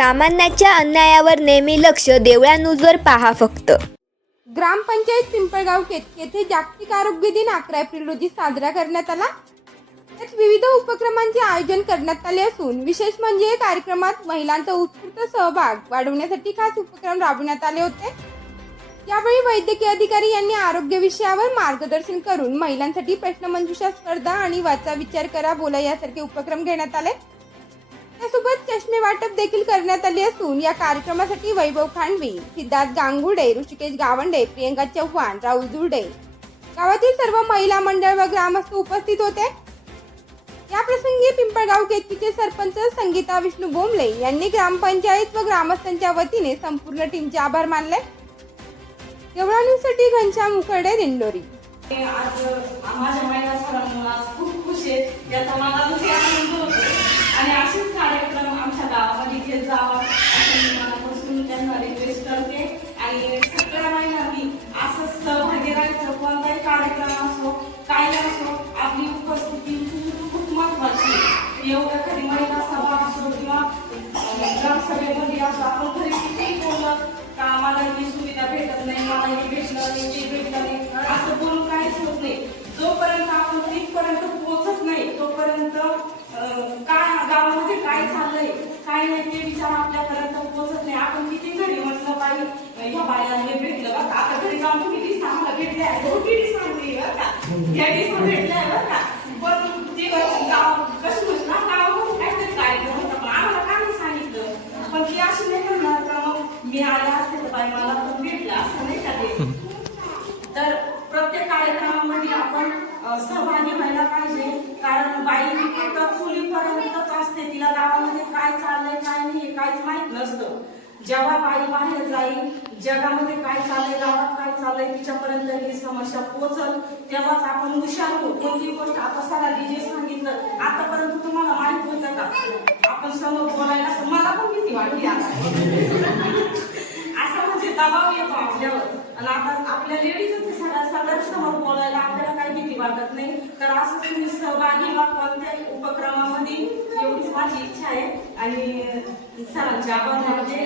सामान्याच्या अन्यायावर नेहमी लक्ष देवळा न्यूजवर पहा फक्त. ग्रामपंचायत पिंपळगाव केतकी येथे जागतिक आरोग्य दिन 11 एप्रिल रोजी साजरा करण्यात आला. यात विविध उपक्रमांचे आयोजन करण्यात आले असून विशेष म्हणजे कार्यक्रमात महिलांचा उत्स्फूर्त सहभाग वाढवण्यासाठी खास उपक्रम राबवण्यात आले होते. यावेळी वैद्यकीय अधिकारी यांनी आरोग्य विषयावर मार्गदर्शन करून महिलांसाठी प्रश्नमंजुषा स्पर्धा आणि वाचा विचार करा बोला यासारखे उपक्रम घेण्यात आले. त्यासोबत चष्मे वाटप देखील करण्यात आले असून या कार्यक्रमासाठी वैभव खांडवी, सिद्धार्थ गांगुर्डे, ऋषिकेश गावंडे, प्रियंका चव्हाण, राहुल दुर्डे गावातील सर्व महिला मंडळ व ग्रामस्थ उपस्थित होते. या प्रसंगी पिंपळगाव केतकीचे सरपंच संगीता विष्णू बोंबले यांनी ग्रामपंचायत व ग्रामस्थांच्या वतीने संपूर्ण टीमचे आभार मानले. देवळा न्यूजसाठी घनश्याम मुखर्डे, दिंडोरी. आज माझ्या महिला सरांना खूप खुशी आहे याचा मला आनंद होतो आणि असेच कार्यक्रम आमच्या गावामध्ये घेत जावा असं मी मनापासून त्यांना रिक्वेस्ट करते. आणि सगळ्या महिलांनी असं सहभागी राहायचं. कोणताही कार्यक्रम असो काय असो आपली उपस्थिती खूप महत्वाची. एवढ्या कधी महिला सभा असो किंवा ग्रामसभेमध्ये असो आपण घरी कितीही बोललं का आम्हाला ही सुविधा भेटत नाही, मला हे भेटलं नाही, ते भेटलं नाही असं बोलून काहीच होत नाही. जोपर्यंत आपण तिथपर्यंत पोहोचत नाही तोपर्यंत काय गावामध्ये काय चाललंय काय नाही ते विचार आपल्यापर्यंत पोहोचत नाही. आपण किती घरी म्हटलं बाई ह्या बायला हे भेटलं बरं का, आता घरी जाऊन तुम्ही ती सांगला भेटले आहे किती सांगते बरं का, ह्या दिवसात भेटले आहे बरं का. पण ते गाव कसं म्हटलं गावामध्ये काहीतरी कार्यक्रम होता पण आम्हाला काय नाही सांगितलं. पण ती अशी नाही करणार का मग मी आले असते तर बाई मला पण भेटलं असं नाही का ते. तर प्रत्येक कार्यक्रमामध्ये आपण सहभागी व्हायला पाहिजे. कारण बाई ही फक्त चुलीपर्यंतच असते, तिला गावामध्ये काय चाललंय काय नाही हे काहीच माहित नसतं. जेव्हा बाई बाहेर जाईल जगामध्ये काय चाललंय गावात काय चाललंय तिच्यापर्यंत ही समस्या पोहोचल तेव्हाच आपण हुशार होऊ. कोणती गोष्ट आता सरांनी जे सांगितलं आतापर्यंत तुम्हाला माहित होतं का आपण समोर बोलायला मला पण किती वाटली असं म्हणजे दबाव येतो आपल्यावर. आणि आता आपल्या लेडीजच सगळ्या समोर बोलायला आपल्याला काही भीती वाटत नाही. तर असं तुम्ही सहभागी व्हा कोणत्याही उपक्रमामध्ये एवढीच माझी इच्छा आहे. आणि सरांचे आभार मानते.